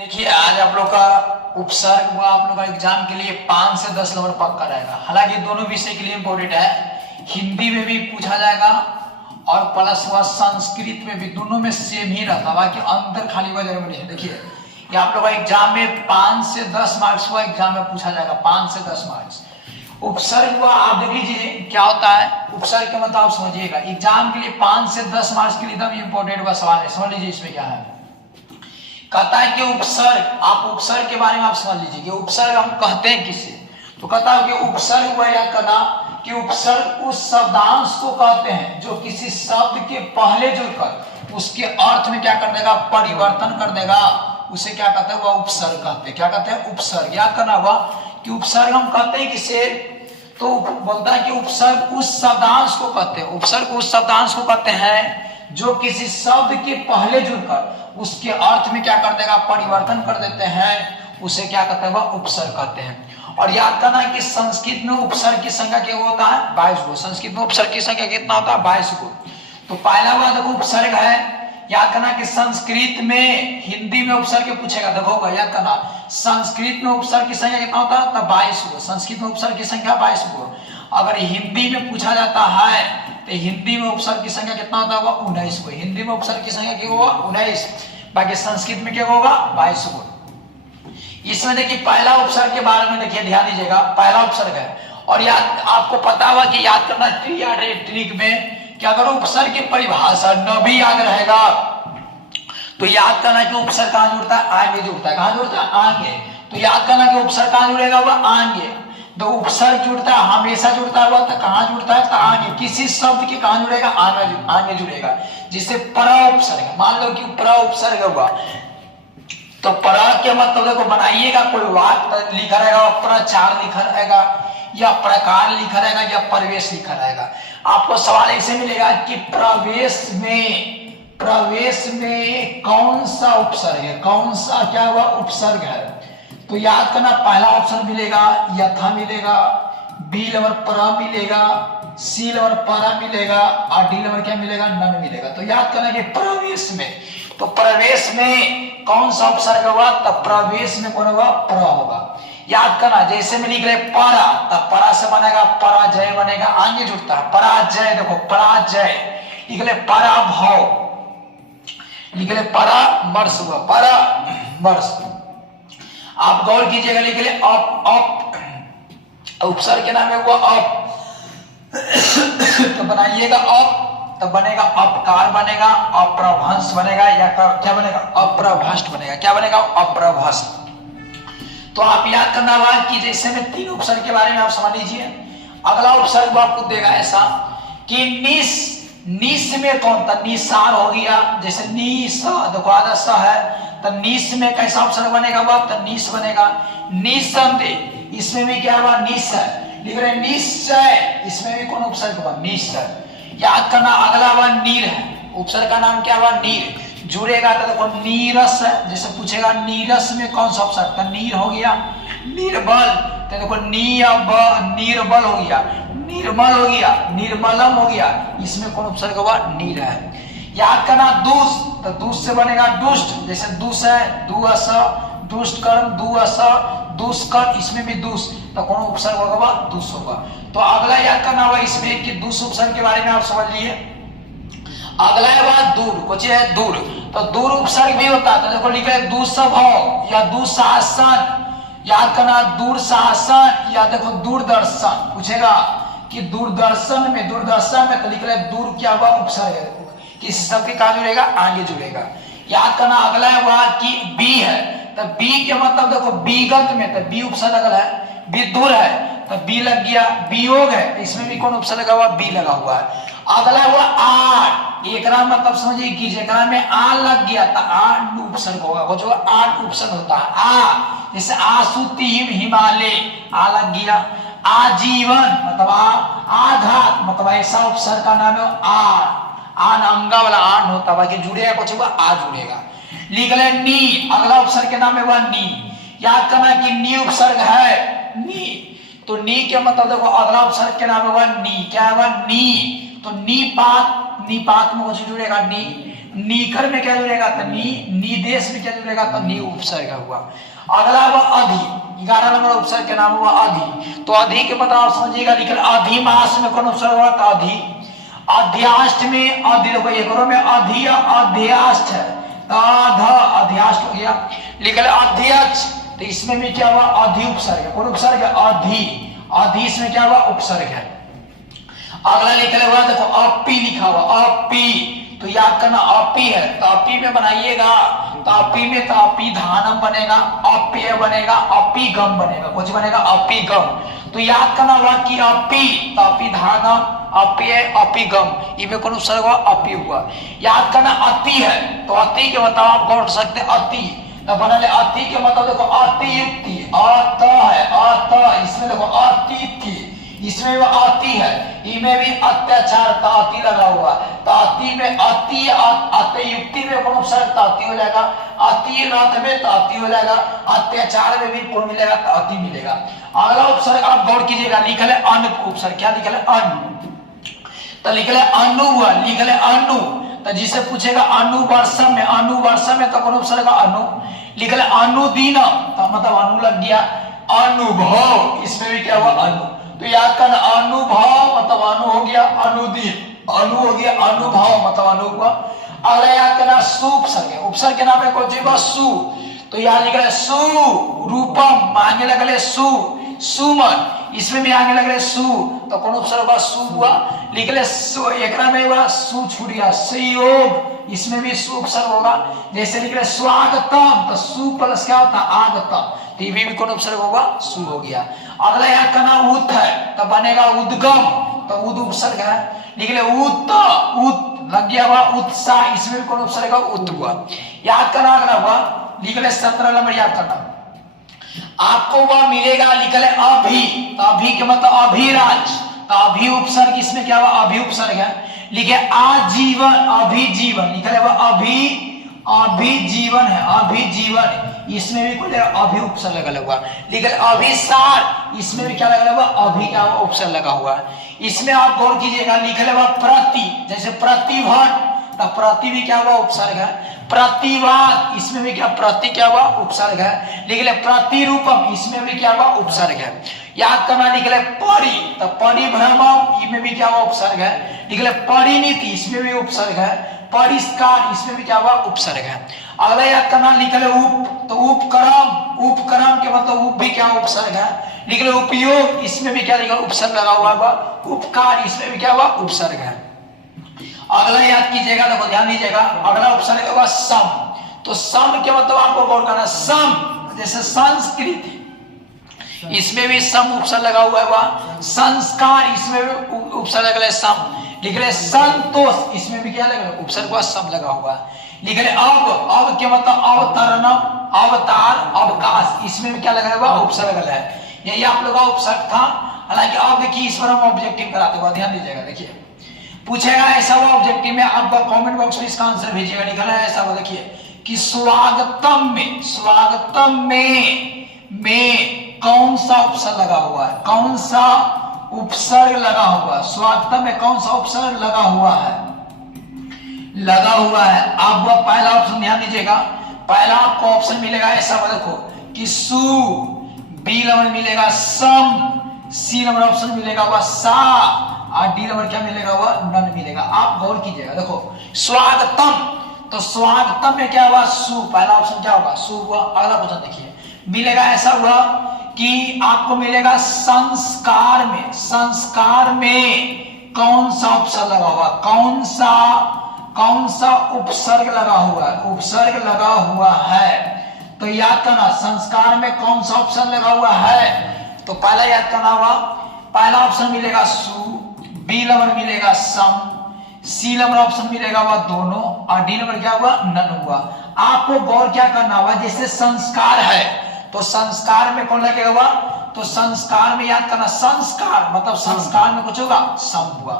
देखिए आज आप लोग का उपसर्ग हुआ, आप लोग का एग्जाम के लिए 5 से 10 नंबर पक्का रहेगा। हालांकि दोनों विषय के लिए इंपॉर्टेंट है, हिंदी में भी पूछा जाएगा और प्लस हुआ संस्कृत में भी, दोनों में सेम ही रहता, बाकी अंतर खाली हुआ जरूर नहीं है। देखिए ये आप लोग का एग्जाम में 5 से 10 मार्क्स हुआ, एग्जाम में पूछा जाएगा 5 से 10 मार्क्स। उपसर्ग हुआ आप देख लीजिए क्या होता है, उपसर्ग का मतलब आप समझिएगा, एग्जाम के लिए 5 से 10 मार्क्स के लिए एकदम इंपॉर्टेंट हुआ सवाल है। समझ लीजिए इसमें क्या है, कहता है कि उपसर्ग, आप उपसर्ग के बारे में आप समझ लीजिए कि उपसर्ग हम कहते हैं किसे, तो कहता है कि उपसर्ग हुआ या कहना कि उपसर्ग उस शब्दांश को कहते हैं जो किसी शब्द के पहले जुड़कर उसके अर्थ में क्या कर देगा, परिवर्तन कर देगा, उसे क्या कहते हैं, वह उपसर्ग कहते हैं। क्या कहते हैं, उपसर्ग। याद करना हुआ कि उपसर्ग हम कहते हैं किसे, तो बोलता है कि उपसर्ग उस शब्दांश को कहते हैं, उपसर्ग उस शब्दांश को कहते हैं जो किसी शब्द के पहले जुड़कर उसके अर्थ में क्या कर देगा, परिवर्तन कर देते हैं, उसे क्या कहते हैं, वह उपसर्ग कहते हैं। और याद करना कि संस्कृत में उपसर्ग की संख्या क्या होता है, 22 गो। संस्कृत में उपसर्ग की संख्या कितना होता है, 22 गो। तो पहला बात देखो उपसर्ग है, याद करना कि संस्कृत में, हिंदी में उपसर्ग के पूछेगा, देखो याद करना संस्कृत में उपसर्ग की संख्या कितना होता है, 22 गो। संस्कृत में उपसर्ग की संख्या 22 गो। अगर हिंदी में पूछा जाता है तो हिंदी में उपसर्ग की संख्या कितना होता है, 19 गो। हिंदी में उपसर्ग की संख्या क्या होगा, 19। बाकी संस्कृत में क्या होगा, 22 गो। इसमें देखिए पहला उपसर्ग के बारे में देखिए ध्यान दीजिएगा, पहला उपसर्ग है। और याद आपको पता हुआ कि याद करना ट्रिक में कि अगर उपसर्ग की परिभाषा न भी याद रहेगा तो याद करना कि उपसर्ग कहां जुड़ता है, आगे जुड़ता है। कहां जुड़ता है, आगे। तो याद करना कि उपसर्ग कहां जुड़ेगा, वह आगे। तो उपसर्ग जुड़ता है, हमेशा जुड़ता हुआ तो कहां जुड़ता है, तो आगे। किसी शब्द के कहां जुड़ेगा, आगे जुड़ेगा। जिसे पर उपसर्ग, मान लो कि पर उपसर्ग हुआ तो पर के मतलब देखो बनाइएगा, कोई वाक्य लिखा रहेगा, प्रचार लिखा रहेगा या प्रकार लिखा रहेगा या प्रवेश लिखा रहेगा। आपको सवाल ऐसे मिलेगा कि प्रवेश में कौन सा उपसर्ग है, कौन सा क्या हुआ उपसर्ग है। तो याद करना पहला ऑप्शन मिलेगा यथा मिलेगा, बी लवर पर मिलेगा, सी लवर पर मिलेगा और डी लवर क्या मिलेगा, नन मिलेगा। तो याद करना कि प्रवेश में, तो प्रवेश में कौन सा उपसर्ग होगा, तब प्रवेश में कौन होगा, पर होगा। याद करना जैसे में लिख रहे परा, तब परा से बनेगा पराजय बनेगा, आगे जुड़ता है पराजय। देखो पराजय लिख ले, पराभव लिख ले, परामर्श हुआ, परामर्श। आप गौर कीजिएगा, लिख ले अप उपसर्ग के नाम है वो अप तो बनाइएगा अप, तब बनेगा अपकार बनेगा, अप्रभंश बनेगा या क्या बनेगा, अप्रभष्ट बनेगा। क्या बनेगा, अप्रभष्ट। तो आप याद करना होगा कि जैसे में 3 उपसर्ग के बारे में आप समझ लीजिए। अगला उपसर्ग आपको देगा ऐसा कि निस में कौन था, निसार हो गया। जैसे निस, देखो आधा स है तो निस में कैसा उपसर्ग बनेगा, वह तो निस बनेगा। निसंदेह, इसमें भी क्या हुआ, निस है। लिख रहे निश्चय, इसमें भी कौन उपसर्ग हुआ, निश्चय। याद करना अगला हुआ नीर है, उपसर्ग का नाम क्या हुआ, नीर। जुड़ेगा तो देखो नीरस है, जैसे पूछेगा नीरस में कौन सा उपसर्ग, तो नीर हो गया। निर्बल, तो देखो निर्बल हो गया, निर्मल हो गया, निर्मलम हो गया, इसमें कौन उपसर्ग हुआ, नीर है। याद करना दुष, तो दुष से बनेगा दुष्ट। जैसे दुष है, दुअस, दुष्ट कर्म, दुअस, दुष्कर, इसमें भी दुष, तो कौन उपसर्ग होगा, दुष होगा। तो अगला याद करना होगा इसमें कि दुष उपसर्ग के बारे में आप समझ लिए। अगला है बात दूर, कुछ है दूर, तो दूर उपसर्ग भी होता है। तो देखो लिखा है दुस्वभाव या दुशासन। याद करना दूरशासन या देखो दूरदर्शन, पूछेगा कि दूरदर्शन में तो लिख रहा है दूर क्या हुआ, उपसर्ग है। किस शब्द के कहां जुड़ेगा, आगे जुड़ेगा। याद करना अगला है वह कि बी है, तो बी के मतलब देखो विगत में, तो बी उपसर्ग लगल है। विदुर है तो बी लग गया, वियोग है तो इसमें भी कौन उपसर्ग लगा हुआ, बी लगा हुआ है। अगला हुआ आठ, एक मतलब समझिए कि जेकरा में आ लग गया तो आठ उपसर्ग होगा, वो जो आठ उपसर्ग होता है। आ जैसे आसुतिम हिमालय, आ लग गया। आजीवन मतलब आघात, मतलब ऐसा उपसर्ग का नाम है आन अंगा वाला आन होता, बाकी जुड़ेगा कुछ हुआ, आ जुड़ेगा। लिख ले नी, अगला उपसर्ग के नाम है वह नी। याद करना कि नी उपसर्ग है, नी, तो नी के मतलब देखो अगला उपसर्ग के नाम है वह नी। क्या है वह नी, तो निपात में कुछ जुड़ेगा नी। नीकर में क्या जुड़ेगा तो निदेश में क्या जुड़ेगा तो नी उपसर्ग हुआ। अगला हुआ अधि, 11 नंबर उपसर्ग के नाम हुआ अधि। तो अधि के बताओ समझिएगा, लिखल अधिमास में कौन उपसर्ग हुआ तो अधि। अध्याष्ट में अधि, देखो एक में अधि अध्याष्ट है, अध्याष्ट हो गया। लिखल अध्यक्ष, तो इसमें भी क्या हुआ अधि उपसर्ग है। कौन उपसर्ग है अधि, अधि इसमें क्या हुआ उपसर्ग है। अगला लिखा हुआ देखो अपी लिखा हुआ अपी, तो याद करना अपी है, तो अपी में बनाइएगा तो अपी में तो अपी धानम बनेगा, अप्य बनेगा, अपी गम बनेगा, कुछ बनेगा अपी गम। तो याद करना हुआ कि अपी तो अपी धानम, अप्य अपी गम, इनमें कौन उपसर्ग हुआ अपी हुआ। याद करना अति है, तो अति के मतलब आप गौर कर सकते अति, तो बना ले अति के मतलब देखो अति युक्ति, अत है अत, इसमें देखो अतिथि, इसमें वो अति है, इनमें भी अत्याचार ताती लगा हुआ, ताती में अति अत्युक्ति में कौन उपसर्ग ताती हो जाएगा, अति रथ में ताती हो जाएगा, अत्याचार में भी कौन मिलेगा ताती मिलेगा। अगला उपसर्ग आप गौर कीजिएगा, लिखल है अन्न उपसर्ग, क्या लिखल है अन्न, तो लिखल है अनु हुआ, लिखल है अनु, तो जिसे पूछेगा अनुवर्षम में, अनुवर्षम में तो कौन उपसर्ग अनु, लिखल है अनुदीन, तो मतलब अनु लग गया। अनुभव, इसमें भी क्या हुआ अनु, तो याद करना अनुभव मतलब अनु हो गया, अनुदीन अनु हो गया, अनुभव मतलब अनु हुआ। अगला याद करना सु उपसर्ग है, उपसर्ग के नाम है कौन सी सु, तो यहाँ लिख रहे सु रूपम, आगे लग रहे सु सुमन, इसमें भी आगे लग रहे सु, तो कौन उपसर्ग हुआ सु हुआ। लिख ले एक में हुआ सु छूट गया, संयोग, इसमें भी सु उपसर्ग होगा। जैसे लिख रहे स्वागतम, तो सु प्लस क्या होता आगतम, तो ये भी कौन उपसर्ग होगा सु हो गया। अगला याद करना उत है, तो बनेगा उद्गम, तो उद उपसर्ग है। लिख ले उत, उत लग गया हुआ उत्साह, इसमें भी कौन उपसर्ग उत हुआ। याद करना अगला हुआ, लिख ले 17 नंबर याद करना, आपको वह मिलेगा, लिखल है अभी, तो अभी के मतलब अभिराज, तो अभी उपसर्ग, इसमें क्या हुआ अभी उपसर्ग है। लिखे आजीवन, अभिजीवन, लिखल है वह अभिजीवन है, अभिजीवन, इसमें भी कोई अभी उपसर्ग लगा हुआ। लिखल अभिसार, इसमें भी क्या लगा हुआ अभी का उपसर्ग लगा हुआ है। इसमें आप गौर कीजिएगा, लिखल है वह प्रति, जैसे प्रतिभट, तो प्रति भी क्या हुआ उपसर्ग है। प्रतिवाद, इसमें भी क्या प्रति क्या हुआ उपसर्ग है। लिख ले प्रतिरूपम, इसमें भी क्या हुआ उपसर्ग है। याद करना, लिख ले परि, तो परिभ्रमम, इसमें भी क्या हुआ उपसर्ग है। लिख ले परिणीति, इसमें भी उपसर्ग है। परिष्कार, इसमें भी क्या हुआ उपसर्ग है। अगला याद करना, लिख ले उप, तो उपक्रम, उपक्रम के मतलब उप भी क्या उपसर्ग है। लिख ले उपयोग, इसमें भी क्या लिखा उपसर्ग लगा हुआ होगा। उपकार, इसमें भी क्या हुआ उपसर्ग है। अगला याद कीजिएगा, देखो ध्यान दीजिएगा, अगला उपसर्ग होगा सम, तो सम के मतलब आपको गौर करना, सम जैसे संस्कृति, इसमें भी सम उपसर्ग लगा हुआ है। संस्कार, इसमें भी उपसर्ग लगा है सम। लिख रहे संतोष, इसमें भी क्या लगा उपसर्ग हुआ सम लगा हुआ है। लिख रहे अब के मतलब अवतरणम, अवतार, अवकाश, इसमें भी क्या लगा हुआ उपसर्ग लगा है। यही आप लोग का उपसर्ग था। हालांकि अब देखिए इस पर हम ऑब्जेक्टिव कराते हुआ ध्यान दीजिएगा, देखिए पूछेगा ऐसा हुआ ऑब्जेक्टिव में, आप कमेंट बॉक्स में इसका आंसर भेजिएगा। लिखा है ऐसा हुआ, देखिए कि स्वागतम में, स्वागतम में कौन सा उपसर्ग लगा हुआ है, कौन सा उपसर्ग लगा हुआ है, स्वागतम में कौन सा उपसर्ग लगा हुआ है, लगा हुआ है। आप वो पहला ऑप्शन ध्यान दीजिएगा, पहला आपको ऑप्शन मिलेगा ऐसा हुआ, देखो कि सु, बी नंबर मिलेगा सम, सी नंबर ऑप्शन मिलेगा हुआ सा, और डी नंबर क्या मिलेगा हुआ नन मिलेगा। आप गौर कीजिएगा, देखो स्वागतम, तो स्वागतम में क्या हुआ सु, पहला ऑप्शन क्या होगा सु हुआ। अगला क्वेश्चन देखिए मिलेगा ऐसा हुआ कि आपको मिलेगा संस्कार में, संस्कार में कौन सा उपसर्ग लगा हुआ, कौन सा उपसर्ग लगा हुआ है, उपसर्ग लगा हुआ है। तो याद करना संस्कार में कौन सा उपसर्ग लगा हुआ है, तो पहला याद करना हुआ, पहला ऑप्शन मिलेगा सु, बी नंबर मिलेगा सम, सी नंबर ऑप्शन मिलेगा हुआ दोनों, और डी नंबर क्या हुआ नन हुआ। आपको गौर क्या करना हुआ, जैसे संस्कार है तो संस्कार में कौन लगेगा हुआ, तो संस्कार में याद करना संस्कार मतलब संस्कार में कुछ होगा सम हुआ।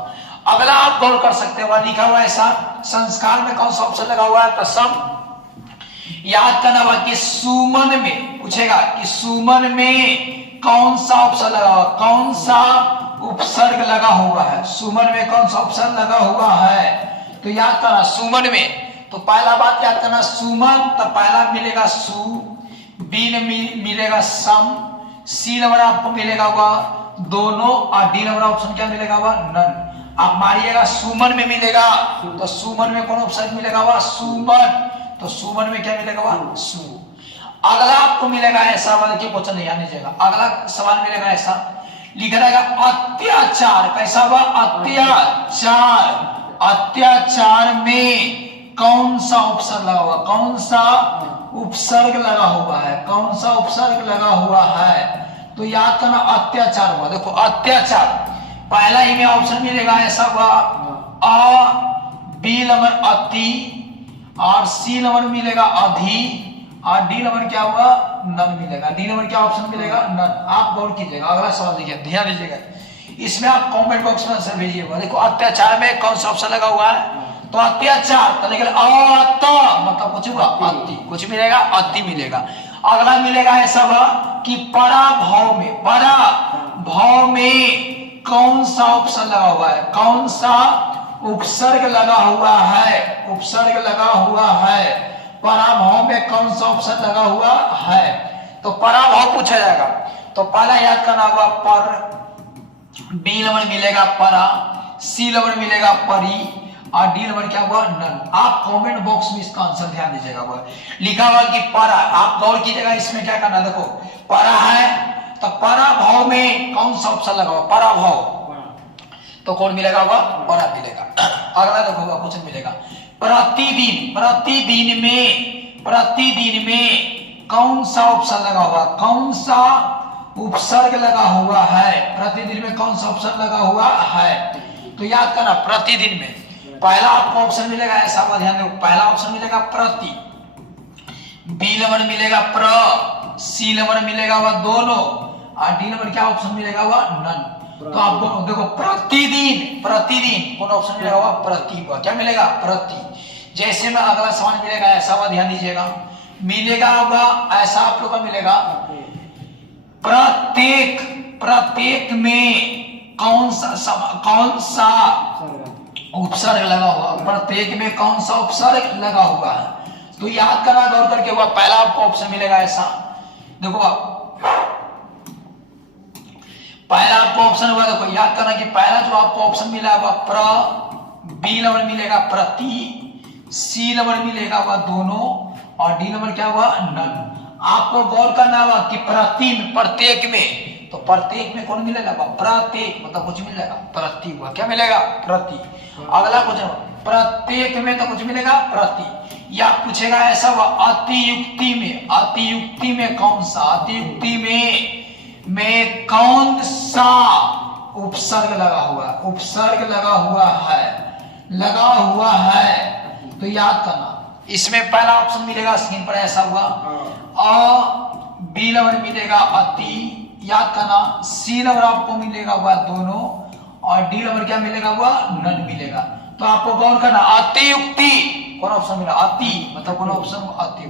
अगला आप गौर कर सकते हो, लिखा हुआ ऐसा संस्कार में कौन सा ऑप्शन लगा हुआ है तो सम। याद करना हुआ कि सुमन में पूछेगा कि सुमन में कौन सा उपसर्ग लगा हुआ, कौन सा उपसर्ग लगा हुआ है, सुमन में कौन सा उपसर्ग लगा हुआ है। तो याद करना सुमन में तो पहला बात याद करना, सुमन, तो पहला मिलेगा सु, बी मिलेगा सम, सी नंबर आपको मिलेगा हुआ दोनों, और डी नंबर ऑप्शन क्या मिलेगा हुआ नन। आप मारिएगा सुमन में मिलेगा, तो सुमन में कौन ऑप्शन मिलेगा हुआ सुमन, तो सुमन में क्या मिलेगा हुआ सु। अगला आपको मिलेगा ऐसा वाला की क्वेश्चन नहीं आने जाएगा, अगला सवाल मिलेगा ऐसा लिखा रहेगा अत्याचार, कैसा हुआ अत्याचार, अत्याचार में कौन सा उपसर्ग लगा हुआ, कौन सा उपसर्ग लगा हुआ है, कौन सा उपसर्ग लगा हुआ है, तो याद करना अत्याचार हुआ। देखो अत्याचार पहला ही में ऑप्शन मिलेगा ऐसा हुआ अ, बी नंबर अति, और सी नंबर मिलेगा अधि, और डी नंबर क्या होगा नन मिलेगा। डी नंबर क्या ऑप्शन मिलेगा नन। आप गौर कीजिएगा, अगला सवाल देखिए, ध्यान दीजिएगा, इसमें आप कमेंट बॉक्स में आंसर भेजिएगा। देखो अत्याचार में कौन सा ऑप्शन लगा हुआ है, तो अत्याचार, तो लेकिन मतलब कुछ हुआ अति, कुछ मिलेगा अति मिलेगा। अगला मिलेगा ऐसा हुआ कि पराभव में, पराभव में कौन सा ऑप्शन लगा हुआ है, कौन सा उपसर्ग लगा हुआ है, उपसर्ग लगा हुआ है, पराभव में कौन सा ऑप्शन लगा हुआ है, तो पराभव पूछा जाएगा। तो पहला याद करना होगा पर, बी नंबर मिलेगा परा, सी नंबर मिलेगा परी, और डी नंबर क्या हुआ नन। आप कमेंट बॉक्स में इसका आंसर ध्यान दीजिएगा, लिखा हुआ कि परा, आप गौर कीजिएगा इसमें क्या करना, देखो परा है तो पराभव में कौन सा ऑप्शन लगा हुआ पराभव, तो कौन मिलेगा हुआ परा मिलेगा। अगला देखो कुछ मिलेगा प्रतिदिन, प्रतिदिन में, प्रतिदिन में कौन सा ऑप्शन लगा हुआ, कौन सा उपसर्ग लगा हुआ है, प्रतिदिन में कौन सा उपसर्ग लगा हुआ है, तो याद करना प्रतिदिन में पहला आपको ऑप्शन मिलेगा ऐसा हुआ, ध्यान दो, पहला ऑप्शन मिलेगा प्रति, बी नंबर मिलेगा प्र, सी नंबर मिलेगा हुआ दोनों, और डी नंबर क्या ऑप्शन मिलेगा हुआ नन। तो आपको देखो प्रतिदिन, प्रतिदिन कौन ऑप्शन मिलेगा हुआ प्रति, क्या मिलेगा प्रति। जैसे में अगला सवाल मिलेगा ऐसा हुआ, ध्यान दीजिएगा, मिलेगा होगा ऐसा आप लोग का मिलेगा प्रत्येक, प्रत्येक में कौन सा उपसर्ग लगा हुआ, प्रत्येक में कौन सा उपसर्ग लगा हुआ है, तो याद करना गौर करके हुआ। पहला आपको ऑप्शन मिलेगा ऐसा, देखो पहला आपको ऑप्शन हुआ, देखो याद करना कि पहला जो आपको ऑप्शन मिला हुआ प्र, बी नंबर मिलेगा प्रति, सी नंबर मिलेगा हुआ दोनों, और डी नंबर क्या हुआ नन। आपको गौर करना हुआ कि प्रति में, प्रत्येक में, तो प्रत्येक में कौन मिलेगा प्रत्येक, मतलब कुछ मिलेगा प्रति हुआ, क्या मिलेगा प्रति। अगला कुछ प्रत्येक में तो कुछ मिलेगा प्रति, या पूछेगा ऐसा हुआ अतियुक्ति में, अतियुक्ति में कौन सा, अतियुक्ति में कौन सा उपसर्ग लगा हुआ, उपसर्ग लगा हुआ है, लगा हुआ है, तो याद करना इसमें पहला ऑप्शन मिलेगा स्क्रीन पर ऐसा हुआ अ, बी नंबर मिलेगा अति, याद करना, सी नंबर आपको मिलेगा हुआ दोनों, और डी नंबर क्या मिलेगा हुआ नन मिलेगा। तो आपको गौर करना अतियुक्ति कौन ऑप्शन मिला अति, मतलब कौन ऑप्शन अति।